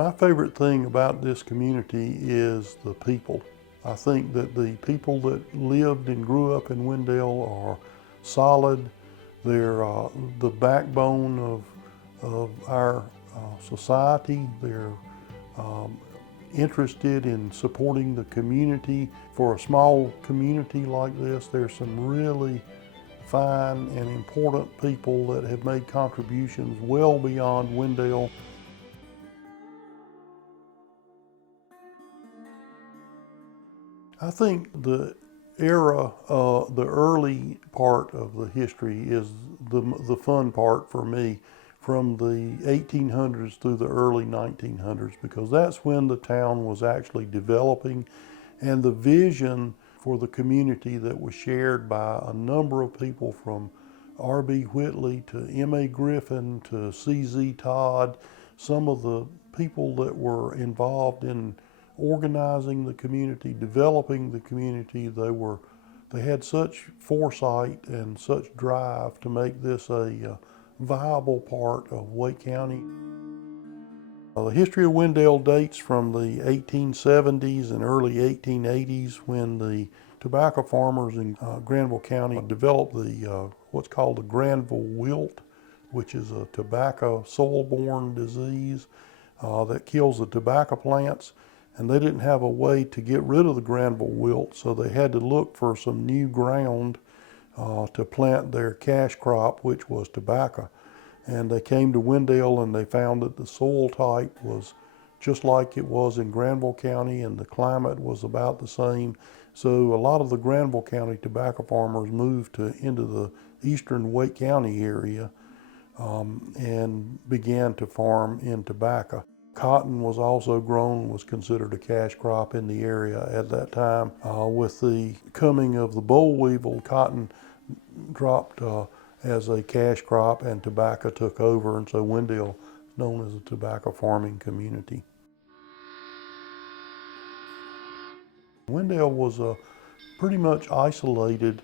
My favorite thing about this community is the people. I think that the people that lived and grew up in Wendell are solid. They're the backbone of our society. They're interested in supporting the community. For a small community like this, there's some really fine and important people that have made contributions well beyond Wendell. I think the era, the early part of the history is the fun part for me, from the 1800s through the early 1900s, because that's when the town was actually developing, and the vision for the community that was shared by a number of people, from R.B. Whitley to M.A. Griffin to C.Z. Todd. Some of the people that were involved in organizing the community, developing the community, they had such foresight and such drive to make this a viable part of Wake County. The history of Wendell dates from the 1870s and early 1880s, when the tobacco farmers in Granville County developed what's called the Granville wilt, which is a tobacco soil-borne disease that kills the tobacco plants. And they didn't have a way to get rid of the Granville wilt, so they had to look for some new ground to plant their cash crop, which was tobacco. And they came to Wendell and they found that the soil type was just like it was in Granville County, and the climate was about the same. So a lot of the Granville County tobacco farmers moved into the eastern Wake County area and began to farm in tobacco. Cotton was also grown, was considered a cash crop in the area at that time. With the coming of the boll weevil, cotton dropped as a cash crop and tobacco took over, and so Wendell is known as a tobacco farming community. Wendell was pretty much isolated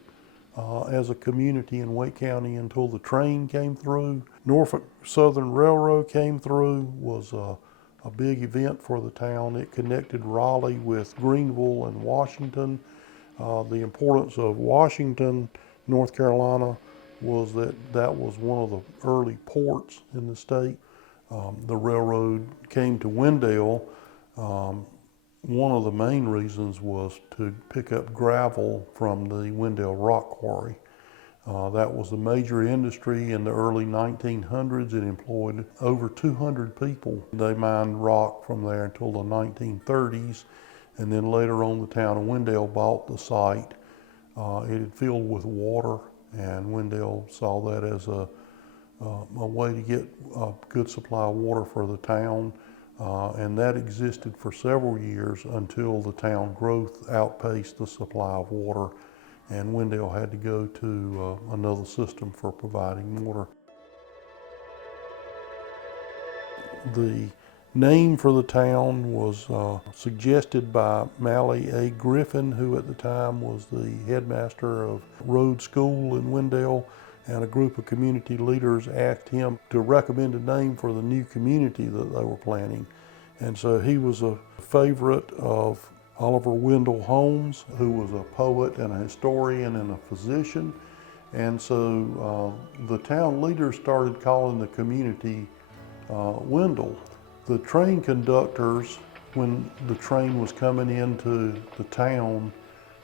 as a community in Wake County until the train came through. Norfolk Southern Railroad came through, was a big event for the town. It connected Raleigh with Greenville and Washington. The importance of Washington, North Carolina, was that was one of the early ports in the state. The railroad came to Wendell. One of the main reasons was to pick up gravel from the Wendell Rock Quarry. That was a major industry in the early 1900s. It employed over 200 people. They mined rock from there until the 1930s, and then later on the town of Wendell bought the site. It had filled with water, and Wendell saw that as a way to get a good supply of water for the town, and that existed for several years until the town growth outpaced the supply of water, and Wendell had to go to another system for providing water. The name for the town was suggested by Mally A. Griffin, who at the time was the headmaster of Road School in Wendell, and a group of community leaders asked him to recommend a name for the new community that they were planning. And so he was a favorite of Oliver Wendell Holmes, who was a poet and a historian and a physician. And so the town leaders started calling the community Wendell. The train conductors, when the train was coming into the town,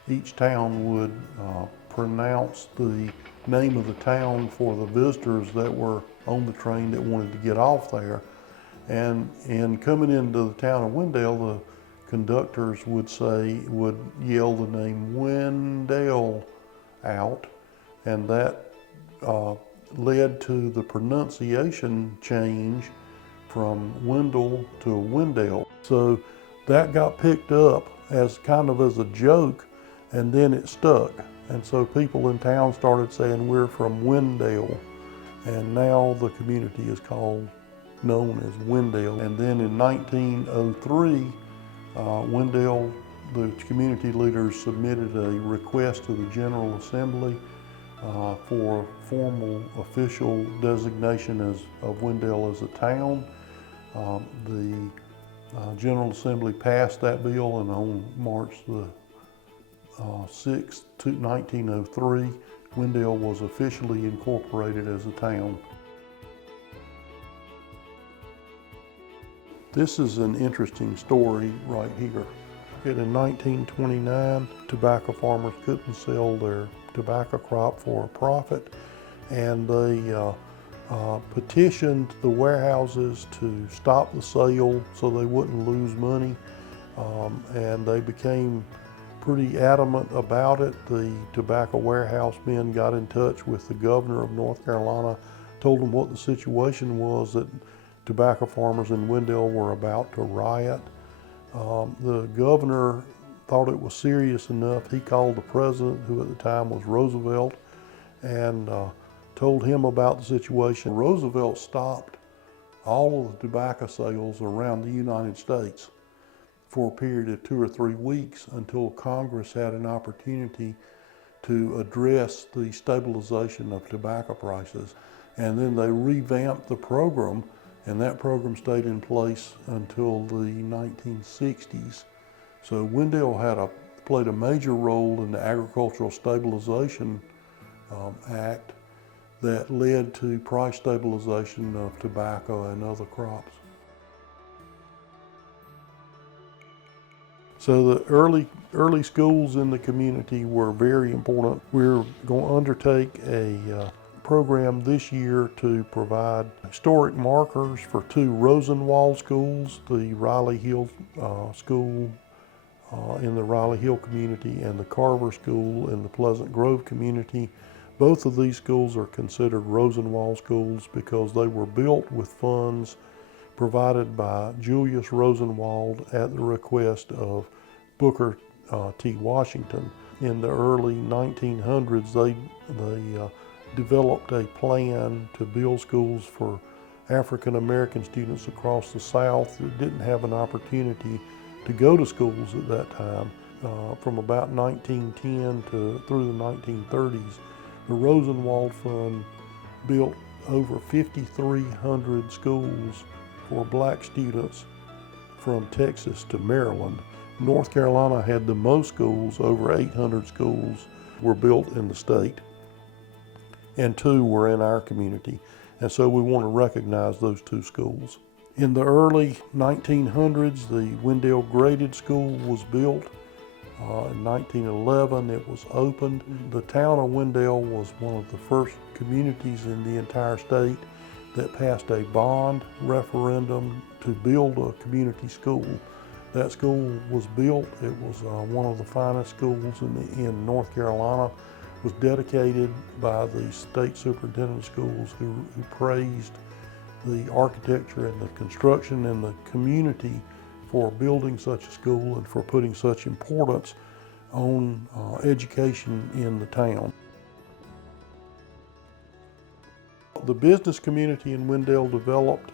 each town would pronounce the name of the town for the visitors that were on the train that wanted to get off there. And in coming into the town of Wendell, the conductors would yell the name Wendell out, and that led to the pronunciation change from Wendell to Wendell. So that got picked up as kind of as a joke, and then it stuck. And so people in town started saying, we're from Wendell. And now the community is known as Wendell. And then in 1903, Wendell, the community leaders submitted a request to the General Assembly for formal official designation of Wendell as a town. The General Assembly passed that bill, and on March the 6th, 1903, Wendell was officially incorporated as a town. This is an interesting story right here. In 1929, tobacco farmers couldn't sell their tobacco crop for a profit, and they petitioned the warehouses to stop the sale so they wouldn't lose money, and they became pretty adamant about it. The tobacco warehouse men got in touch with the governor of North Carolina, told him what the situation was, that tobacco farmers in Wendell were about to riot. The governor thought it was serious enough. He called the president, who at the time was Roosevelt, and told him about the situation. Roosevelt stopped all of the tobacco sales around the United States for a period of 2 or 3 weeks until Congress had an opportunity to address the stabilization of tobacco prices. And then they revamped the program, and that program stayed in place until the 1960s. So Wendell played a major role in the Agricultural Stabilization Act that led to price stabilization of tobacco and other crops. So the early schools in the community were very important. We're going to undertake a program this year to provide historic markers for 2 Rosenwald schools, the Riley Hill School in the Riley Hill community and the Carver School in the Pleasant Grove community. Both of these schools are considered Rosenwald schools because they were built with funds provided by Julius Rosenwald at the request of Booker T. Washington. In the early 1900s, they developed a plan to build schools for African American students across the South that didn't have an opportunity to go to schools at that time. From about 1910 through the 1930s, the Rosenwald Fund built over 5,300 schools for black students from Texas to Maryland. North Carolina had the most schools. Over 800 schools were built in the state, and 2 were in our community. And so we want to recognize those 2 schools. In the early 1900s, the Wendell Graded School was built. In 1911, it was opened. The town of Wendell was one of the first communities in the entire state that passed a bond referendum to build a community school. That school was built. It was one of the finest schools in North Carolina. It was dedicated by the state superintendent of schools who praised the architecture and the construction and the community for building such a school and for putting such importance on education in the town. The business community in Wendell developed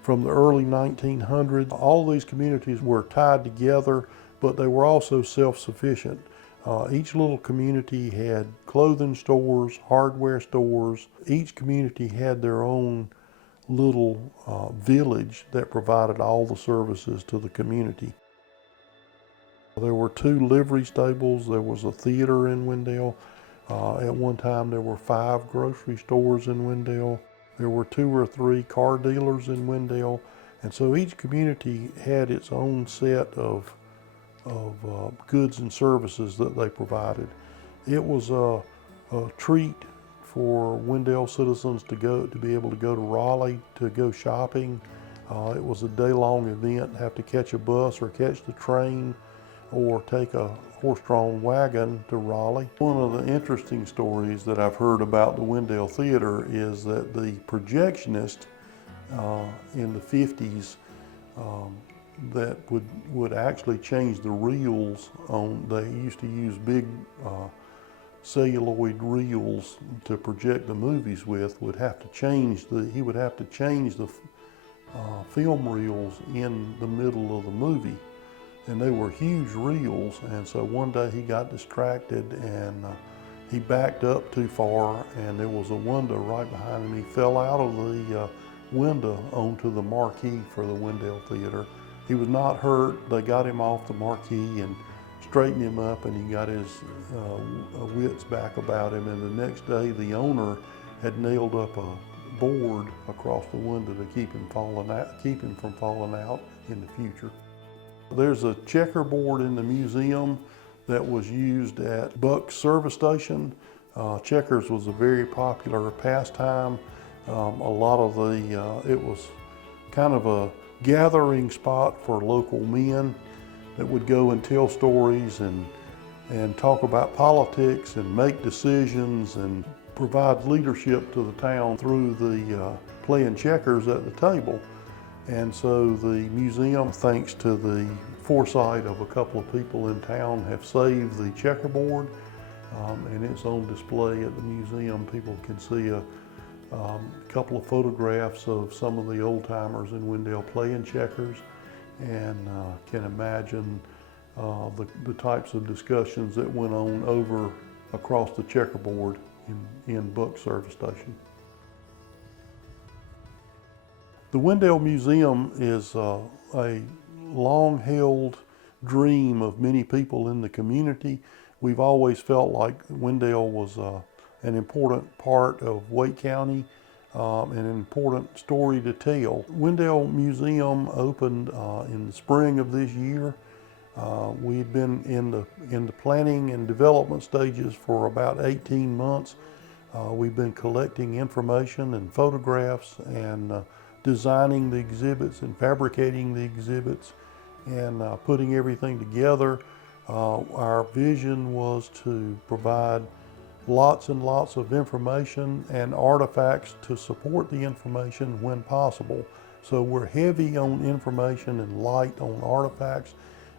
from the early 1900s. All these communities were tied together, but they were also self-sufficient. Each little community had clothing stores, hardware stores. Each community had their own little village that provided all the services to the community. There were 2 livery stables. There was a theater in Wendell. At one time there were 5 grocery stores in Wendell. There were 2 or 3 car dealers in Wendell. And so each community had its own set of goods and services that they provided. It was a treat for Wendell citizens to be able to go to Raleigh to go shopping. It was a day-long event. Have to catch a bus or catch the train or take a horse-drawn wagon to Raleigh. One of the interesting stories that I've heard about the Wendell Theater is that the projectionist in the 50s that would actually change the reels on, they used to use big celluloid reels to project the movies with, he would have to change the film reels in the middle of the movie. And they were huge reels, and so one day he got distracted and he backed up too far, and there was a window right behind him. He fell out of the window onto the marquee for the Wendell Theater, He was not hurt. They got him off the marquee and straightened him up, and he got his wits back about him. And the next day, the owner had nailed up a board across the window to keep him from falling out in the future. There's a checkerboard in the museum that was used at Buck's service station. Checkers was a very popular pastime. A lot of it was kind of a gathering spot for local men that would go and tell stories and talk about politics and make decisions and provide leadership to the town through the playing checkers at the table. And so the museum, thanks to the foresight of a couple of people in town, have saved the checkerboard, and it's on display at the museum. People can see a couple of photographs of some of the old timers in Wendell playing checkers, and can imagine the types of discussions that went on across the checkerboard in Buck Service Station. The Wendell Museum is a long-held dream of many people in the community. We've always felt like Wendell was an important part of Wake County, an important story to tell. Wendell Museum opened in the spring of this year. We've been in the planning and development stages for about 18 months. We've been collecting information and photographs and designing the exhibits and fabricating the exhibits and putting everything together. Our vision was to provide lots and lots of information and artifacts to support the information when possible. So we're heavy on information and light on artifacts,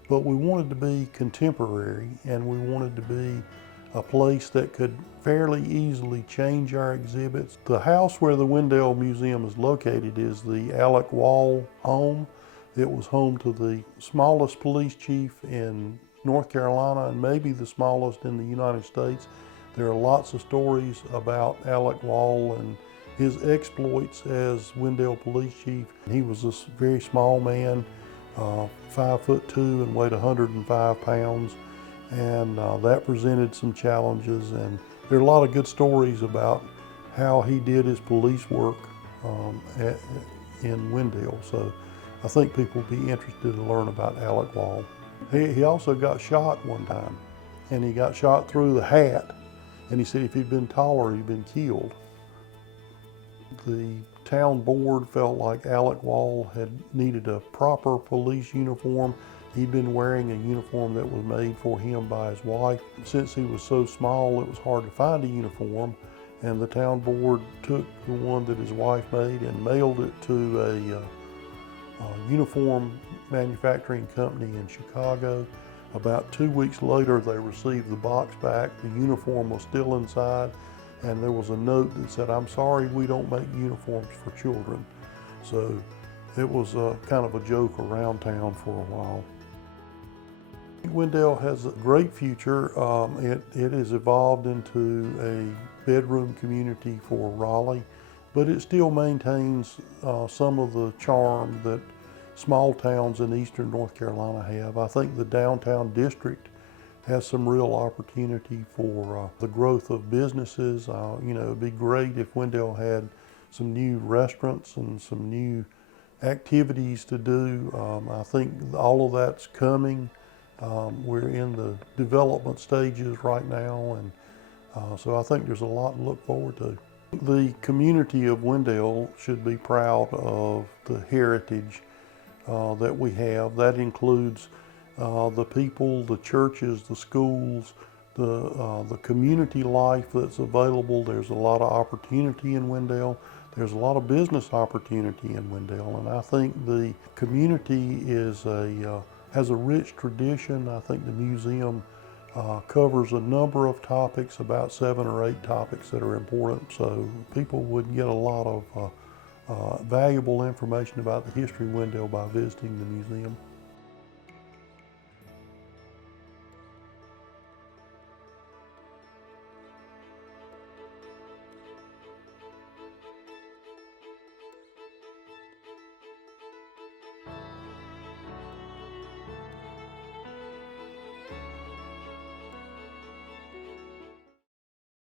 but we wanted to be contemporary, and we wanted to be a place that could fairly easily change our exhibits. The house where the Wendell Museum is located is the Alec Wall home. It was home to the smallest police chief in North Carolina and maybe the smallest in the United States. There are lots of stories about Alec Wall and his exploits as Wendell police chief. He was this very small man, 5'2" and weighed 105 pounds. And that presented some challenges, and there are a lot of good stories about how he did his police work in Wendell. So I think people will be interested to learn about Alec Wall. He also got shot one time, and he got shot through the hat, and he said if he'd been taller, he'd been killed. The town board felt like Alec Wall had needed a proper police uniform. He'd been wearing a uniform that was made for him by his wife. Since he was so small, it was hard to find a uniform, and the town board took the one that his wife made and mailed it to a uniform manufacturing company in Chicago. About 2 weeks later, they received the box back. The uniform was still inside, and there was a note that said, "I'm sorry, we don't make uniforms for children." So it was kind of a joke around town for a while. Wendell has a great future. It has evolved into a bedroom community for Raleigh, but it still maintains some of the charm that small towns in eastern North Carolina have. I think the downtown district has some real opportunity for the growth of businesses. It'd be great if Wendell had some new restaurants and some new activities to do. I think all of that's coming. We're in the development stages right now, and so I think there's a lot to look forward to. The community of Wendell should be proud of the heritage that we have. That includes the people, the churches, the schools, the community life that's available. There's a lot of opportunity in Wendell. There's a lot of business opportunity in Wendell, and I think the community has a rich tradition. I think the museum covers a number of topics, about 7 or 8 topics that are important, so people would get a lot of valuable information about the history of Wendell by visiting the museum.